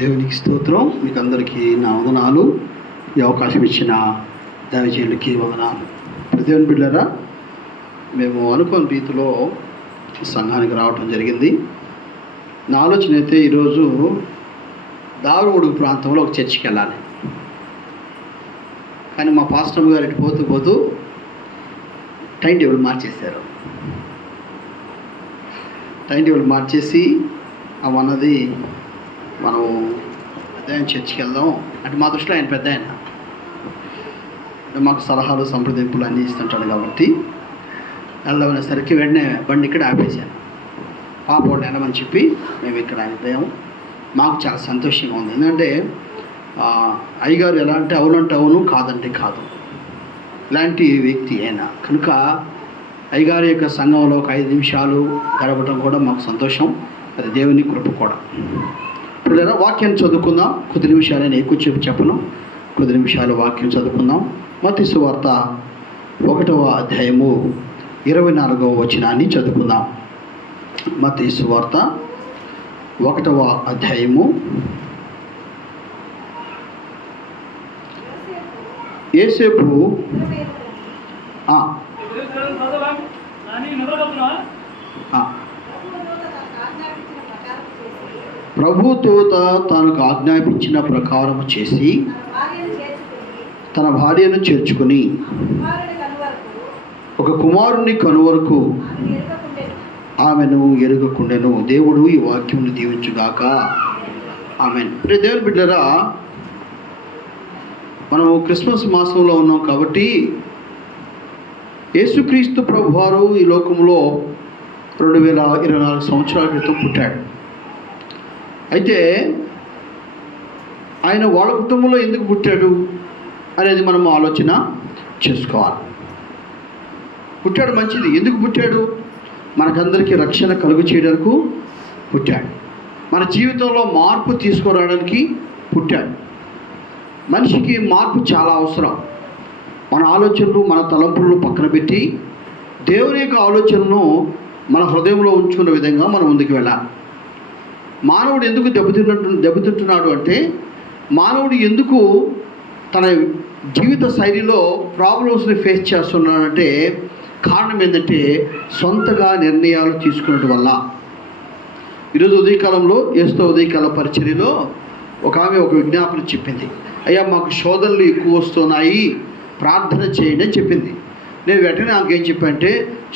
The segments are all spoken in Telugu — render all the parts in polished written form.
దేవునికి స్తోత్రం. మీకు అందరికీ నా వందనాలు. ఈ అవకాశం ఇచ్చిన దైవజనులకి వందనాలు. దేవుని బిడ్డలారా, మేము అనుకోని రీతిలో సంఘానికి రావటం జరిగింది. నా ఆలోచన అయితే ఈరోజు దావరగూడు ప్రాంతంలో ఒక చర్చికి వెళ్ళాలి. కానీ మా పాస్టర్ గారు ఇటు పోతూ టైం టేబుల్ మార్చేశారు. టైం టేబుల్ మార్చేసి అవన్నది మనం పెద్ద చర్చికి వెళ్దాం అంటే, మా దృష్టిలో ఆయన పెద్ద ఆయన, మాకు సలహాలు సంప్రదింపులు అన్నీ ఇస్తుంటాడు కాబట్టి వెళ్దామనేసరికి వెంటనే బండి ఇక్కడ ఆపేశాను. పాప వాళ్ళు వెళ్ళమని చెప్పి మేము ఇక్కడ ఆగిపోయాము. మాకు చాలా సంతోషంగా ఉంది. ఎందుకంటే అయ్యగారు ఎలా అంటే అవునంటే అవును, కాదంటే కాదు, ఇలాంటి వ్యక్తి ఆయన. కనుక అయ్యగారి యొక్క సంఘంలో ఒక 5 నిమిషాలు గడపడం కూడా మాకు సంతోషం. అది దేవుని కృప కూడా. ఇప్పుడు వాక్యాన్ని చదువుకుందాం. కొద్ది నిమిషాలు ఎక్కువ చెప్పను, కొద్ది నిమిషాలు వాక్యం చదువుకుందాం. మత్తయి సువార్త 1వ అధ్యాయము 24వ వచనాన్ని చదువుకుందాం. మత్తయి సువార్త 1వ అధ్యాయము యేసేపు ప్రభుదూత తనకు ఆజ్ఞాపించిన ప్రకారం చేసి తన భార్యను చేర్చుకుని ఒక కుమారుని కనువరకు ఆమెను ఎరుగకుండెను. దేవుడు ఈ వాక్యమును దీవించుగాక. ఆమెన్. దేవుని బిడ్డలారా, మనము క్రిస్మస్ మాసంలో ఉన్నాం కాబట్టి యేసుక్రీస్తు ప్రభువారు ఈ లోకంలో 2024 సంవత్సరాల క్రితం పుట్టాడు. అయితే ఆయన వాళ్ళ కుటుంబంలో ఎందుకు పుట్టాడు అనేది మనం ఆలోచన చేసుకోవాలి. పుట్టాడు మంచిది. ఎందుకు పుట్టాడు? మనకందరికీ రక్షణ కలుగు చేయడానికి పుట్టాడు. మన జీవితంలో మార్పు తీసుకురావడానికి పుట్టాడు. మనిషికి మార్పు చాలా అవసరం. మన ఆలోచనలు, మన తలంపులను పక్కన పెట్టి దేవుని యొక్క ఆలోచనను మన హృదయంలో ఉంచుకున్న విధంగా మనం ముందుకు వెళ్ళాలి. మానవుడు ఎందుకు దెబ్బతింటున్నాడు అంటే, మానవుడు ఎందుకు తన జీవిత శైలిలో ప్రాబ్లమ్స్ని ఫేస్ చేస్తున్నాడంటే, కారణం ఏంటంటే సొంతగా నిర్ణయాలు తీసుకున్నట్టు వల్ల. ఈరోజు ఉదయకాలంలో యేసుతో ఉదయకాల పరిచర్యలో ఒక ఆమె ఒక విజ్ఞాపన చెప్పింది. అయ్యా, మాకు శోధనలు ఎక్కువ వస్తున్నాయి, ప్రార్థన చేయండి అని చెప్పింది. నేను వెంటనే ఆమెకేం చెప్పానంటే,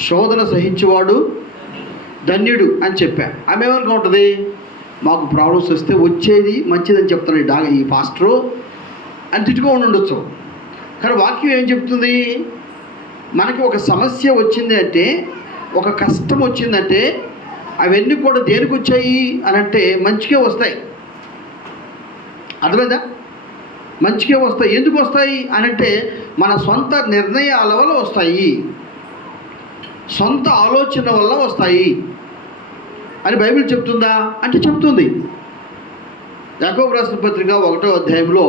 శోధన సహించేవాడు ధన్యుడు అని చెప్పాను. ఆమె ఏమనుకో ఉంటుంది, మాకు ప్రాబ్లమ్స్ వస్తే వచ్చేది మంచిదని చెప్తాను ఈ పాస్టరు అని తిట్టుకొని ఉండొచ్చు. కానీ వాక్యం ఏం చెప్తుంది? మనకి ఒక సమస్య వచ్చింది అంటే, ఒక కష్టం వచ్చిందంటే అవన్నీ కూడా దేనికి వచ్చాయి అని అంటే మంచిగా వస్తాయి. అర్థమైందా? మంచిగా వస్తాయి. ఎందుకు వస్తాయి అని అంటే మన సొంత నిర్ణయాల వల్ల వస్తాయి, సొంత ఆలోచన వల్ల వస్తాయి అని బైబిల్ చెప్తుందా అంటే చెప్తుంది. యాకోబు రాసిన పత్రిక 1వ అధ్యాయంలో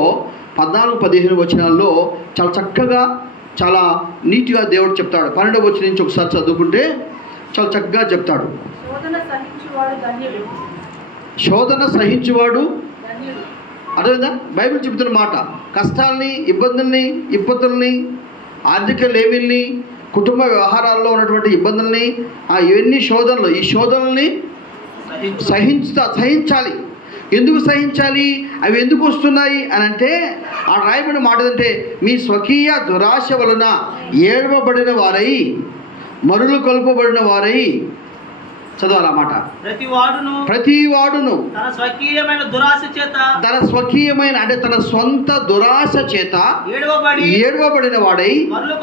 14-15 వచనాల్లో చాలా చక్కగా, చాలా నీట్గా దేవుడు చెప్తాడు. 12వ వచనం నుంచి ఒకసారి చదువుకుంటే చాలా చక్కగా చెప్తాడు. శోధన సహించువాడు అదేవిధంగా బైబిల్ చెబుతున్న మాట, కష్టాలని, ఇబ్బందుల్ని, విపత్తుల్ని, ఆర్థిక లేమిల్ని, కుటుంబ వ్యవహారాల్లో ఉన్నటువంటి ఇబ్బందుల్ని, ఇవన్నీ శోధనలు, ఈ శోధనల్ని సహించాలి. ఎందుకు సహించాలి? అవి ఎందుకు వస్తున్నాయి అని అంటే, ఆ రాయబడిన మాట అంటే, మీ స్వకీయ దురాశ వలన ఏడవబడిన వారై, మరులు కొల్పబడిన వారై. చదవాలన్నమాట. ప్రతి వాడును తన స్వకీయమైన అంటే తన సొంత దురాశ చేత ఏడవబడిన వాడై, మరుల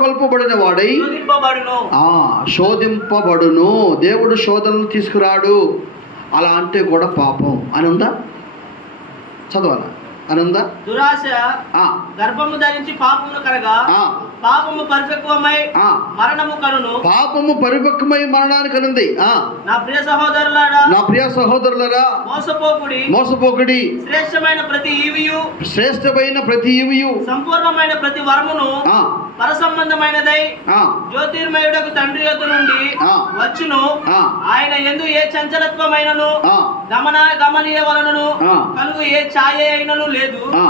కొల్పబడిన వాడై శోధింపబడును. దేవుడు శోధనలు తీసుకురాడు. అలా అంటే కూడా పాపం అని ఉందా? చదవాలా అని ఉందా? దురాశ గర్భము ధరించి పాపమును కనగా పాపము పరిపక్వమై మరణము కనును. పాపము పరిపక్వమై మరణాన్ని కనుంది. నా ప్రియ సహోదరులారా, మోసపోకుడి. శ్రేష్టమైన ప్రతి ఈవియు సంపూర్ణమైన ప్రతి వరమును పరసంబంధమైనదై ఆ, జ్యోతిర్మయుడకు తండ్రి యొద్ద నుండి ఆ. వచ్చును. ఆ. ఆయన యందు ఏ చంచలత్వమైనను ఆ, గమనీయ వలనను ఆ. కలుగు ఏ ఛాయ అయినను లేదు. ఆ.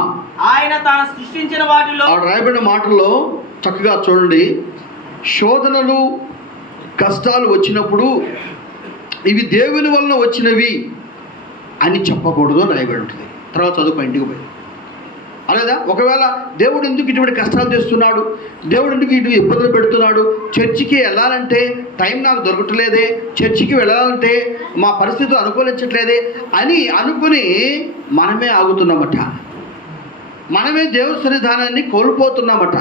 ఆయన తాను సృష్టించిన వాటిలో ఆ రాయబడిన మాటల్లో చక్కగా చూడండి, శోధనలు కష్టాలు వచ్చినప్పుడు ఇవి దేవుని వలన వచ్చినవి అని చెప్పకూడదు అని రాయబడి ఉంటుంది. తర్వాత చదువుకో ఇంటికి పోయి. అలాదా ఒకవేళ దేవుడు ఎందుకు ఇటువంటి కష్టాలు తెస్తున్నాడు, దేవుడు ఎందుకు ఇటు ఇబ్బందులు పెడుతున్నాడు, చర్చికి వెళ్ళాలంటే టైం నాకు దొరకట్లేదే, చర్చికి వెళ్ళాలంటే మా పరిస్థితులు అనుకూలించట్లేదే అని అనుకుని మనమే ఆగుతున్నామట, మనమే దేవుని సన్నిధానాన్ని కోల్పోతున్నామట.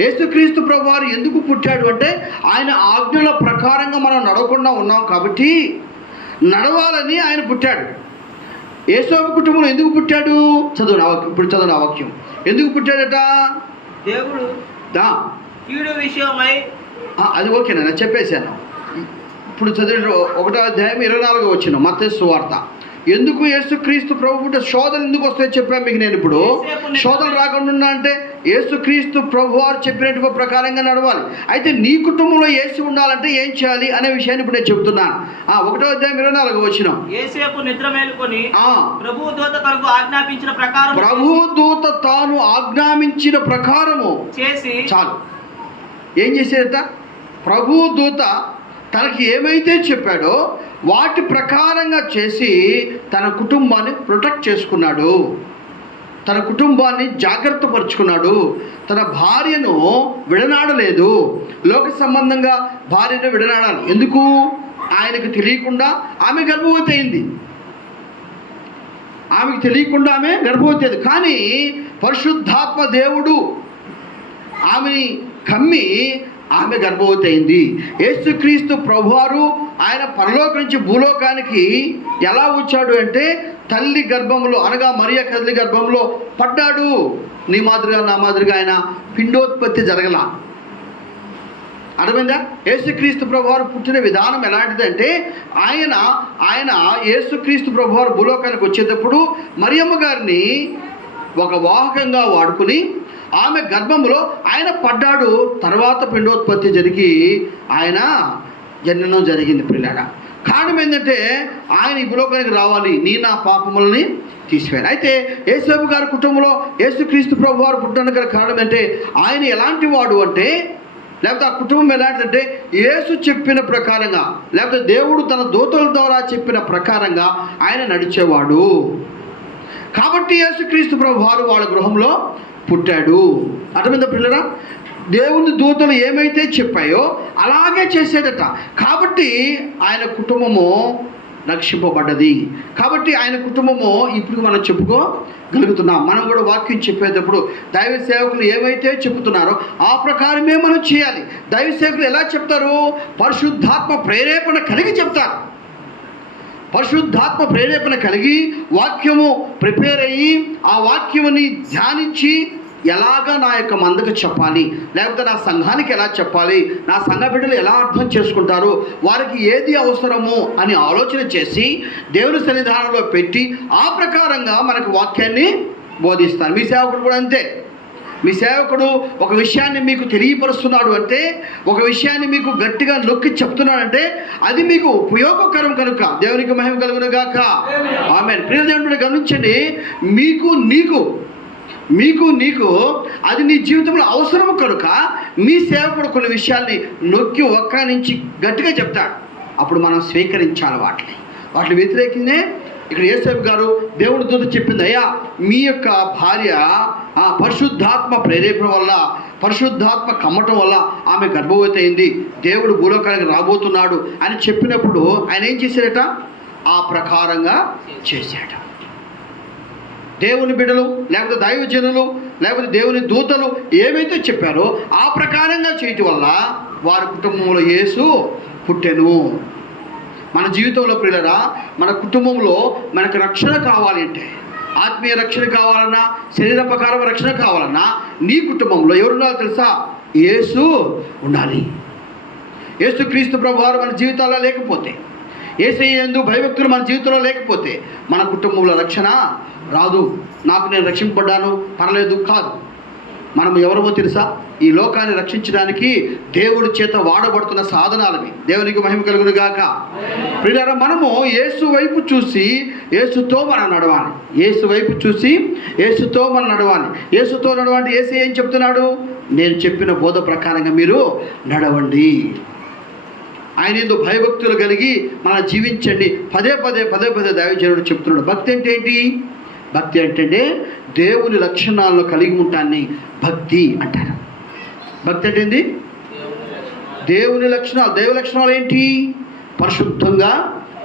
యేసుక్రీస్తు ప్రభువారు ఎందుకు పుట్టాడు అంటే ఆయన ఆజ్ఞల ప్రకారంగా మనం నడవకుండా ఉన్నాం కాబట్టి నడవాలని ఆయన పుట్టాడు. యేసోబు కుటుంబంలో ఎందుకు పుట్టాడు? ఇప్పుడు చదువు వాక్యం. ఎందుకు పుట్టాడట? దేవుడు దా కీడు విషయమై. అది ఓకేనా, నేను చెప్పేశాను. ఇప్పుడు చదివిన 1వ అధ్యాయం 24వ వచనం మత్తయి సువార్త. ఎందుకు యేసుక్రీస్తు ప్రభు పుట్టే శోధనలు ఎందుకు వస్తాయో చెప్పాను మీకు. నేను ఇప్పుడు శోధనలు రాకుండా అంటే యేసుక్రీస్తు ప్రభు వారు చెప్పినటువంటి ప్రకారంగా నడవాలి. అయితే నీ కుటుంబంలో యేసు ఉండాలంటే ఏం చేయాలి అనే విషయాన్ని ఇప్పుడు నేను చెబుతున్నాను. 1వ అధ్యాయం 24వ వచనం. యేసేపు నిద్ర మేలుకొని ప్రభువు దూత తనకు ఆజ్ఞాపించిన ప్రకారం ప్రభువు దూత తాను ఆజ్ఞాపించిన ప్రకారము చేసి చాలు. ఏం చేసేదట? ప్రభువు దూత తనకి ఏమైతే చెప్పాడో వాటి ప్రకారంగా చేసి తన కుటుంబాన్ని ప్రొటెక్ట్ చేసుకున్నాడు, తన కుటుంబాన్ని జాగ్రత్త పరుచుకున్నాడు, తన భార్యను విడనాడలేదు. లోక సంబంధంగా భార్యను విడనాడాలి. ఎందుకు? ఆయనకు తెలియకుండా ఆమె గర్భవతి అయింది. ఆమెకు తెలియకుండా ఆమె గర్భవతి అయింది. కానీ పరిశుద్ధాత్మ దేవుడు ఆమెని కమ్మి ఆమె గర్భవతి అయింది. యేసుక్రీస్తు ప్రభువారు ఆయన పరలోకం నుంచి భూలోకానికి ఎలా వచ్చాడు అంటే తల్లి గర్భంలో అనగా మరియ తల్లి గర్భంలో పడ్డాడు. నీ మాదిరిగా నా మాదిరిగా ఆయన పిండోత్పత్తి జరగల. అర్థమైందా? యేసుక్రీస్తు ప్రభువారు పుట్టిన విధానం ఎలాంటిదంటే ఆయన యేసుక్రీస్తు ప్రభువారు భూలోకానికి వచ్చేటప్పుడు మరియమ్మ గారిని ఒక వాహకంగా వాడుకుని ఆమె గర్భంలో ఆయన పడ్డాడు. తర్వాత పిండోత్పత్తి జరిగి ఆయన జననం జరిగింది. పిల్లగా కారణం ఏంటంటే ఆయన ఈ భూలోకానికి రావాలి, నీ నా పాపములని తీసివేయాలి. అయితే యేసేపు గారి కుటుంబంలో యేసుక్రీస్తు ప్రభు వారు పుట్టడానికి గల కారణం అంటే ఆయన ఎలాంటి వాడు అంటే, లేకపోతే ఆ కుటుంబం ఎలాంటిదంటే యేసు చెప్పిన ప్రకారంగా, లేకపోతే దేవుడు తన దూతల ద్వారా చెప్పిన ప్రకారంగా ఆయన నడిచేవాడు. కాబట్టి యేసుక్రీస్తు ప్రభు వారు వాళ్ళ గృహంలో పుట్టాడు. అర్థమైందా పిల్లరా? దేవుని దూతలు ఏమైతే చెప్పాయో అలాగే చేసేదట. కాబట్టి ఆయన కుటుంబము రక్షింపబడ్డది. కాబట్టి ఆయన కుటుంబము ఇప్పుడు మనం చెప్పుకోగలుగుతున్నాం. మనం కూడా వాక్యం చెప్పేటప్పుడు దైవ సేవకులు ఏమైతే చెబుతున్నారో ఆ ప్రకారమే మనం చేయాలి. దైవ సేవకులు ఎలా చెప్తారు? పరిశుద్ధాత్మ ప్రేరేపణ కలిగి చెప్తారు. పరిశుద్ధాత్మ ప్రేరేపణ కలిగి వాక్యము ప్రిపేర్ అయ్యి ఆ వాక్యముని ధ్యానించి ఎలాగా నా యొక్క మందకు చెప్పాలి, లేకపోతే నా సంఘానికి ఎలా చెప్పాలి, నా సంఘ బిడ్డలు ఎలా అర్థం చేసుకుంటారు, వారికి ఏది అవసరము అని ఆలోచన చేసి దేవుని సన్నిధానంలో పెట్టి ఆ ప్రకారంగా మనకు వాక్యాన్ని బోధిస్తారు. మీ సేవకుడు కూడా అంతే. మీ సేవకుడు ఒక విషయాన్ని మీకు తెలియపరుస్తున్నాడు అంటే, ఒక విషయాన్ని మీకు గట్టిగా నొక్కి చెప్తున్నాడంటే అది మీకు ఉపయోగకరం కనుక దేవునికి మహిమ కలుగును గాక. ఆమేన్. ప్రియ దేవుని గమనించండి, మీకు నీకు అది నీ జీవితంలో అవసరం కనుక మీ సేవకుడు కొన్ని విషయాల్ని నొక్కి ఒక్క నుంచి గట్టిగా చెప్తాడు. అప్పుడు మనం స్వీకరించాలి వాటిని వ్యతిరేకిందే. ఇక్కడ యేసేపు గారు దేవుడి దూత చెప్పింది, అయ్యా మీ యొక్క భార్య ఆ పరిశుద్ధాత్మ ప్రేరేపణ వల్ల, పరిశుద్ధాత్మ కమ్మటం వల్ల ఆమె గర్భవతి అయింది, దేవుడు భూలోకానికి రాబోతున్నాడు అని చెప్పినప్పుడు ఆయన ఏం చేశాడట? ఆ ప్రకారంగా చేశాడు. దేవుని బిడ్డలు లేకపోతే దైవజనులు లేకపోతే దేవుని దూతలు ఏమైతే చెప్పారో ఆ ప్రకారంగా చేయటం వల్ల వారి కుటుంబంలో యేసు పుట్టెను. మన జీవితంలో ప్రియులరా, మన కుటుంబంలో మనకు రక్షణ కావాలి అంటే, ఆత్మీయ రక్షణ కావాలన్నా, శరీర ప్రకారం రక్షణ కావాలన్నా నీ కుటుంబంలో ఎవరు ఉండాలో తెలుసా? యేసు ఉండాలి. యేసుక్రీస్తు ప్రభువారు మన జీవితాల్లో లేకపోతే, యేసయ్య యందు భయభక్తులు మన జీవితంలో లేకపోతే మన కుటుంబంలో రక్షణ రాదు. నాకు నేను రక్షింపబడ్డాను పర్లేదు కాదు. మనం ఎవరమో తెలుసా? ఈ లోకాన్ని రక్షించడానికి దేవుడి చేత వాడబడుతున్న సాధనాలవి. దేవునికి మహిమ కలుగును గాక. ప్రియులారా, మనము యేసు వైపు చూసి యేసుతో మనం నడవాలి. యేసు వైపు చూసి యేసుతో మనం నడవాలి. యేసుతో నడవండి. యేసు ఏం చెప్తున్నాడు? నేను చెప్పిన బోధ ప్రకారంగా మీరు నడవండి. ఆయన ఏదో భయభక్తులు కలిగి మనం జీవించండి. పదే పదే దైవజనుడు చెప్తున్నాడు. భక్తి అంటే ఏంటి? భక్తి అంటే దేవుని లక్షణాలను కలిగి ఉంటాన్ని భక్తి అంటారు. భక్తి అంటే ఏంటి? దేవుని లక్షణాలు. దైవ లక్షణాలు ఏంటి? పరిశుద్ధంగా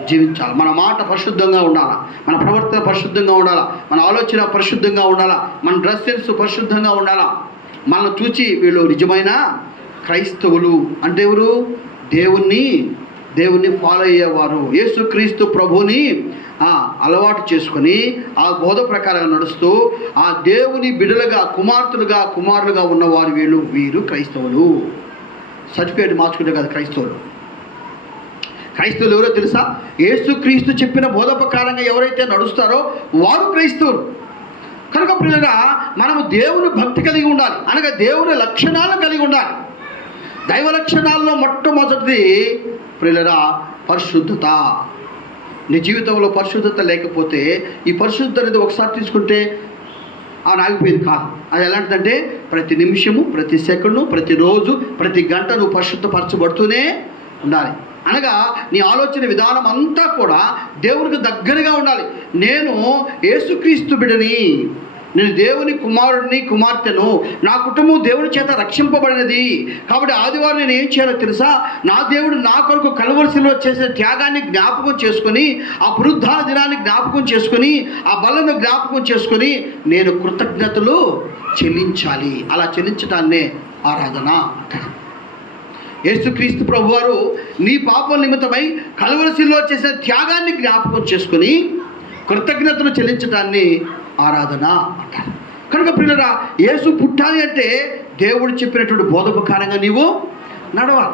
జీవించాలి. మన మాట పరిశుద్ధంగా ఉండాలా, మన ప్రవర్తన పరిశుద్ధంగా ఉండాలా, మన ఆలోచన పరిశుద్ధంగా ఉండాలా, మన డ్రెస్ సెన్స్ పరిశుద్ధంగా ఉండాలా. మనల్ని చూచి వీళ్ళు నిజమైన క్రైస్తవులు అంటే ఎవరు? దేవుణ్ణి ఫాలో అయ్యేవారు, యేసుక్రీస్తు ప్రభుని అలవాటు చేసుకొని ఆ బోధ ప్రకారంగా నడుస్తూ ఆ దేవుని బిడ్డలుగా కుమారులుగా ఉన్నవారు వీరు క్రైస్తవులు. సర్టిఫికేట్ మార్చుకుంటే కాదు క్రైస్తవులు ఎవరో తెలుసా? యేసుక్రీస్తు చెప్పిన బోధ ప్రకారంగా ఎవరైతే నడుస్తారో వారు క్రైస్తవులు. కనుక ప్రియులుగా మనము దేవుని భక్తి కలిగి ఉండాలి, అనగా దేవుని లక్షణాలను కలిగి ఉండాలి. దైవ లక్షణాల్లో మొట్టమొదటిది ప్రియులుగా పరిశుద్ధత. నీ జీవితంలో పరిశుద్ధత లేకపోతే, ఈ పరిశుద్ధత అనేది ఒకసారి తీసుకుంటే ఆగిపోయేది కాదు. అది ఎలాంటిదంటే ప్రతి నిమిషము, ప్రతి సెకండు, ప్రతిరోజు, ప్రతి గంట నువ్వు పరిశుద్ధపరచబడుతూనే ఉండాలి. అనగా నీ ఆలోచన విధానం అంతా కూడా దేవునికి దగ్గరగా ఉండాలి. నేను యేసుక్రీస్తు బిడ్డని, నేను దేవుని కుమార్తెను, నా కుటుంబం దేవుని చేత రక్షింపబడినది. కాబట్టి ఆదివారం నేను ఏం చేయాలో తెలుసా? నా దేవుడు నా కొరకు కలువరిశిలో చేసిన త్యాగాన్ని జ్ఞాపకం చేసుకొని, ఆ పునరుద్ధాన దినాన్ని జ్ఞాపకం చేసుకొని, ఆ బలను జ్ఞాపకం చేసుకొని నేను కృతజ్ఞతలు చెల్లించాలి. అలా చెల్లించడాన్నే ఆరాధన అంటారు. యేసుక్రీస్తు ప్రభువారు నీ పాపం నిమిత్తమై కలువరిశిలో చేసిన త్యాగాన్ని జ్ఞాపకం చేసుకొని కృతజ్ఞతలు చెల్లించడాన్ని ఆరాధన అంటారు. కనుక ప్రియులారా, యేసు పుట్టాలి అంటే దేవుడు చెప్పినటువంటి బోధ ప్రకారంగా నీవు నడవాలి.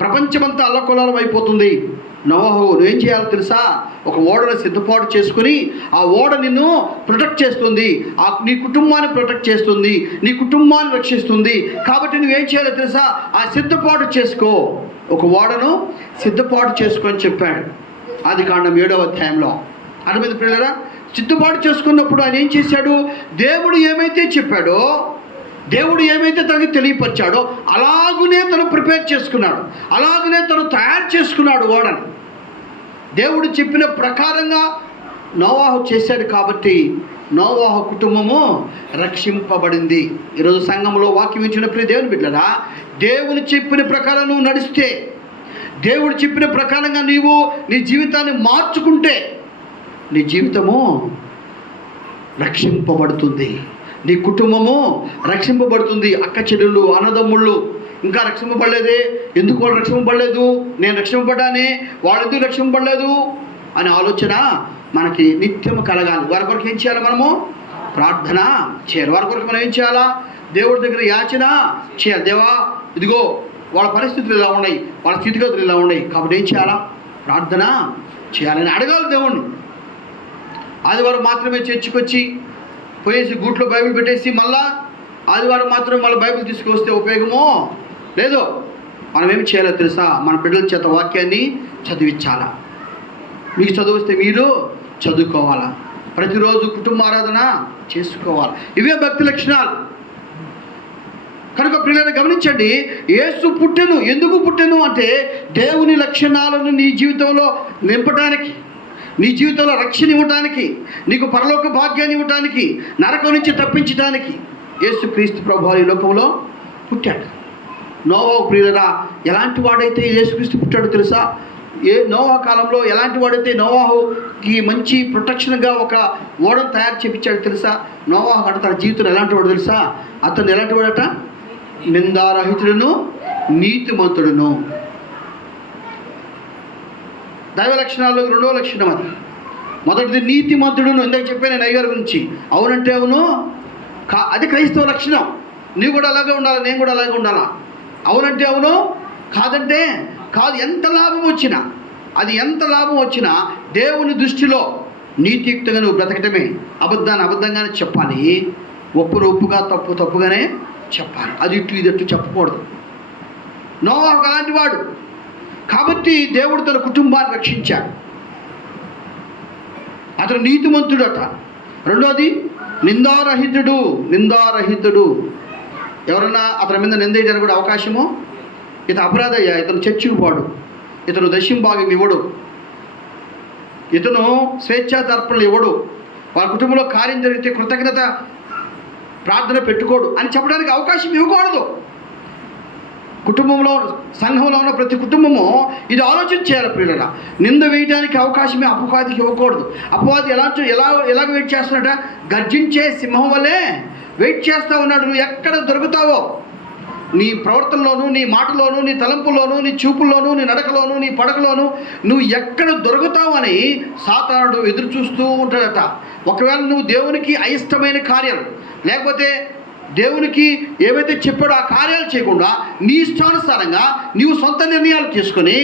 ప్రపంచమంతా అల్లకొల్లాలం అయిపోతుంది. నోవహు నువ్వేం చేయాలో తెలుసా? ఒక ఓడను సిద్ధపాటు చేసుకుని ఆ ఓడ నిన్ను ప్రొటెక్ట్ చేస్తుంది, నీ కుటుంబాన్ని ప్రొటెక్ట్ చేస్తుంది, నీ కుటుంబాన్ని రక్షిస్తుంది. కాబట్టి నువ్వేం చేయాలో తెలుసా? ఆ సిద్ధపాటు చేసుకో. ఒక ఓడను సిద్ధపాటు చేసుకొని చెప్పాడు ఆదికాండం 7వ అధ్యాయంలో. అర్థమైంది ప్రియులారా? సిద్ధపాటు చేసుకున్నప్పుడు ఆయన ఏం చేశాడు? దేవుడు ఏమైతే చెప్పాడో, దేవుడు ఏమైతే తనకి తెలియపరిచాడో అలాగునే తను ప్రిపేర్ చేసుకున్నాడు, అలాగనే తను తయారు చేసుకున్నాడు ఓడని. దేవుడు చెప్పిన ప్రకారంగా నోవాహు చేశాడు. కాబట్టి నోవాహు కుటుంబము రక్షింపబడింది. ఈరోజు సంఘంలో వాక్యం ఇచ్చిన ప్రియ దేవుని బిడ్డలారా, దేవుని చెప్పిన ప్రకారం నువ్వు నడిస్తే, దేవుడు చెప్పిన ప్రకారంగా నీవు నీ జీవితాన్ని మార్చుకుంటే నీ జీవితము రక్షింపబడుతుంది, నీ కుటుంబము రక్షింపబడుతుంది. అక్క చెల్లెళ్ళు, అన్నదమ్ముళ్ళు ఇంకా రక్షింపబడలేదే, ఎందుకు వాళ్ళు రక్షింపబడలేదు, నేను రక్షింపబడ్డానే, వాళ్ళు ఎందుకు రక్షింపబడలేదు అనే ఆలోచన మనకి నిత్యం కలగాలి. వారి కొరకు ఏం చేయాలి? మనము ప్రార్థన చేయాలి. వారి కొరకు మనం ఏం చేయాలా? దేవుడి దగ్గర యాచన చేయాలి. దేవా, ఇదిగో వాళ్ళ పరిస్థితులు ఇలా ఉన్నాయి, వాళ్ళ స్థితిగతులు ఇలా ఉన్నాయి, కాబట్టి ఏం చేయాలా? ప్రార్థన చేయాలని అడగాలి దేవుణ్ణి. ఆదివారం మాత్రమే చర్చికొచ్చి పోయేసి గూట్లో బైబిల్ పెట్టేసి మళ్ళా ఆదివారం మాత్రం మళ్ళీ బైబిల్ తీసుకొస్తే ఉపయోగమో లేదో. మనం ఏమి చేయాలో తెలుసా? మన బిడ్డల చేత వాక్యాన్ని చదివించాలా. మీకు చదువు వస్తే మీరు చదువుకోవాలా, ప్రతిరోజు కుటుంబ ఆరాధన చేసుకోవాలి. ఇవే భక్తి లక్షణాలు. కనుక ప్రియులను గమనించండి, యేసు పుట్టెను. ఎందుకు పుట్టెను అంటే దేవుని లక్షణాలను నీ జీవితంలో నింపడానికి, నీ జీవితంలో రక్షణ ఇవ్వడానికి, నీకు పరలోక భాగ్యాన్ని ఇవ్వడానికి, నరకం నుంచి తప్పించడానికి యేసుక్రీస్తు ప్రభువు ఈ లోకంలో పుట్టాడు. నోవాహు ప్రియులరా, ఎలాంటి వాడైతే యేసుక్రీస్తు పుట్టాడో తెలుసా? నోవా కాలంలో ఎలాంటి వాడైతే నోవాహుకి మంచి ప్రొటెక్షన్గా ఒక ఓడను తయారు చేయించాడు తెలుసా? నోవాహు అంటే తన జీవితంలో ఎలాంటి వాడు తెలుసా? అతను ఎలాంటి వాడట? నిందారహితుడును, నీతిమంతుడును. దైవ లక్షణాల్లో 2వ లక్షణం అది. మొదటిది నీతిమంతుడును. ఇందాక చెప్పాను నేను అయ్యగారి గురించి. అవునంటే అవును, అది క్రైస్తవ లక్షణం. నీవు కూడా అలాగే ఉండాలా, నేను కూడా అలాగే ఉండాలా. అవునంటే అవును, కాదంటే కాదు. ఎంత లాభం వచ్చినా దేవుని దృష్టిలో నీతియుక్తంగా నువ్వు బ్రతకటమే. అబద్ధాన్ని అబద్ధంగానే చెప్పాలి, ఒప్పును ఒప్పుగా, తప్పు తప్పుగానే చెప్పాలి. అది ఇటు ఇది అటు చెప్పకూడదు. నోవాహు అలాంటి వాడు కాబట్టి దేవుడు తన కుటుంబాన్ని రక్షించాడు. అతను నీతిమంతుడట. రెండోది నిందారహితుడు. ఎవరన్నా అతని మీద నిందేయడానికి కూడా అవకాశము, ఇతను అపరాధయ్యా, ఇతను చర్చికి పోడు, ఇతను దశంభాగం ఇవ్వడు, ఇతను స్వేచ్ఛా తర్పణలు ఇవ్వడు, వాళ్ళ కుటుంబంలో కార్యం జరిగితే కృతజ్ఞత ప్రార్థన పెట్టుకోడు అని చెప్పడానికి అవకాశం ఇవ్వకూడదు. కుటుంబంలో, సంఘంలో ఉన్న ప్రతి కుటుంబము ఇది ఆలోచన చేయాలి ప్రియులారా. నింద వేయడానికి అవకాశమే అపవాదికి ఇవ్వకూడదు. అపవాది ఎలాగ వెయిట్ చేస్తున్నాడ? గర్జించే సింహం వల్లే వెయిట్ చేస్తూ ఉన్నాడు. నువ్వు ఎక్కడ దొరుకుతావో, నీ ప్రవర్తనలోను, నీ మాటలోను, నీ తలంపుల్లోను, నీ చూపుల్లోను, నీ నడకలోను, నీ పడకలోను నువ్వు ఎక్కడ దొరుకుతావు అని సాతానుడు ఎదురు చూస్తూ ఉంటాడట. ఒకవేళ నువ్వు దేవునికి అయిష్టమైన కార్యాలు, లేకపోతే దేవునికి ఏవైతే చెప్పాడో ఆ కార్యాలు చేయకుండా నీ ఇష్టానుసారంగా నీవు సొంత నిర్ణయాలు తీసుకొని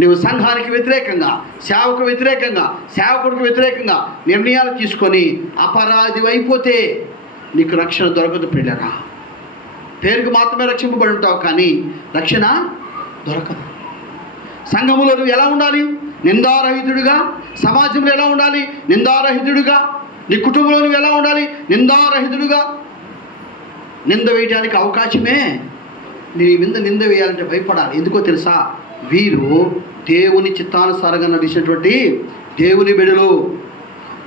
నువ్వు సంఘానికి వ్యతిరేకంగా, సేవకుడికి వ్యతిరేకంగా నిర్ణయాలు తీసుకొని అపరాధి అయిపోతే నీకు రక్షణ దొరకదు ప్రియులారా. పేరుకు మాత్రమే రక్షింపబడి ఉంటావు, కానీ రక్షణ దొరకదు. సంఘములో నువ్వు ఎలా ఉండాలి? నిందారహితుడిగా. సమాజంలో ఎలా ఉండాలి? నిందారహితుడిగా. నీ కుటుంబంలో నువ్వు ఎలా ఉండాలి? నిందారహితుడిగా. నింద వేయడానికి అవకాశమే. నీ మీద నింద వేయాలంటే భయపడాలి. ఎందుకో తెలుసా? వీరు దేవుని చిత్తానుసారంగా నడిచినటువంటి దేవుని బిడ్డలు.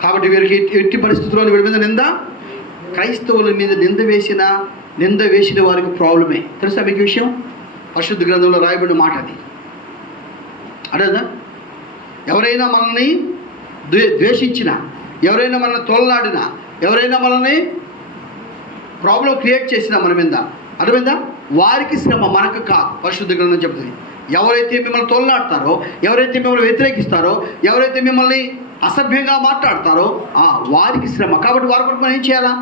కాబట్టి వీరికి ఎట్టి పరిస్థితుల్లో వీడి మీద నింద, క్రైస్తవుల మీద నింద వేసిన వారికి ప్రాబ్లమే. తెలుసా మీకు విషయం? పరిశుద్ధ గ్రంథంలో రాయబడిన మాట అది. అదేదా? ఎవరైనా మనల్ని ద్వేషించినా, ఎవరైనా మనల్ని తోలనాడినా, ఎవరైనా మనల్ని ప్రాబ్లం క్రియేట్ చేసినా మన మీద, అర్థమైందా? వారికి శ్రమ, మనకు కాదు. పరిశుద్ధ గ్రంథం చెప్తుంది. ఎవరైతే మిమ్మల్ని తోలనాడతారో, ఎవరైతే మిమ్మల్ని వ్యతిరేకిస్తారో, ఎవరైతే మిమ్మల్ని అసభ్యంగా మాట్లాడతారో వారికి శ్రమ. కాబట్టి వారి కొరకు మనం ఏం చేయాలా?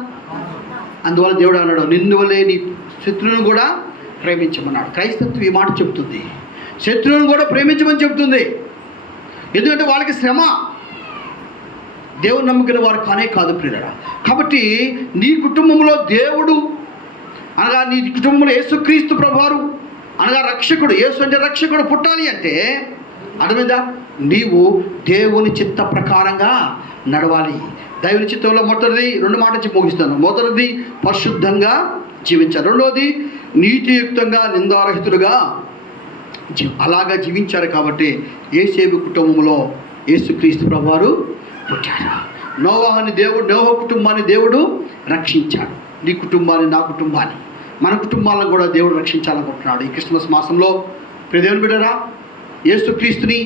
అందువల్ల దేవుడు అన్నాడు, నిన్నువలే నీ శత్రువును కూడా ప్రేమించమన్నాడు. క్రైస్తత్వం ఈ మాట చెప్తుంది. శత్రువును కూడా ప్రేమించమని చెప్తుంది. ఎందుకంటే వాళ్ళకి శ్రమ. దేవుని నమ్ముకున్న వారు కానే కాదు ప్రియులారా. కాబట్టి నీ కుటుంబంలో దేవుడు అనగా, నీ కుటుంబంలో యేసుక్రీస్తు ప్రభువారు అనగా రక్షకుడు, యేసు అంటే రక్షకుడు పుట్టాలి అంటే అర్థమైందా? నీవు దేవుని చిత్త ప్రకారంగా నడవాలి. దేవుని చిత్తంలో మొదటిది 2 మాటలు ముగిస్తాను. మొదటిది పరిశుద్ధంగా జీవించాలి. రెండోది నీతియుక్తంగా, నిందారహితులుగా అలాగా జీవించారు. కాబట్టి యేసేపు కుటుంబంలో యేసుక్రీస్తు ప్రభువారు పుట్టారు. నోవహు కుటుంబాన్ని దేవుడు రక్షించాడు. నీ కుటుంబాన్ని, నా కుటుంబాన్ని, మన కుటుంబాలను కూడా దేవుడు రక్షించాలనుకుంటున్నాడు. ఈ క్రిస్మస్ మాసంలో ప్రియ దేవుని బిడ్డరా, యేసుక్రీస్తుని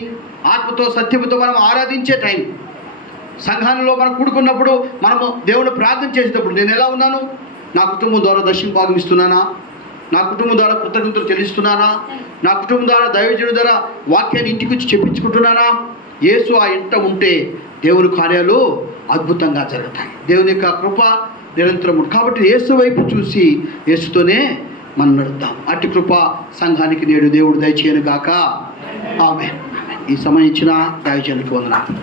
ఆత్మతో సత్యముతో మనం ఆరాధించే టైం. సంఘాలలో మనం కూడుకున్నప్పుడు మనము దేవుడు ప్రార్థన చేసేటప్పుడు నేను ఎలా ఉన్నాను? నా కుటుంబం ద్వారా దశంభాగం ఇస్తున్నానా? నా కుటుంబం ద్వారా కృతజ్ఞతలు చెల్లిస్తున్నానా? నా కుటుంబం ద్వారా దైవజనుడి ద్వారా వాక్యాన్ని ఇంటికి వచ్చి చెప్పించుకుంటున్నానా? యేసు ఆ ఇంట ఉంటే దేవుని కార్యాలు అద్భుతంగా జరుగుతాయి. దేవుని యొక్క కృప నిరంతరం. కాబట్టి యేసు వైపు చూసి యేసుతోనే మనం నడుద్దాం. అట్టి కృప సంఘానికి నేడు దేవుడు దయచేయను గాక. ఆమేన్. ఈ సమయం ఇచ్చిన దైవజనునికి వందనాలు.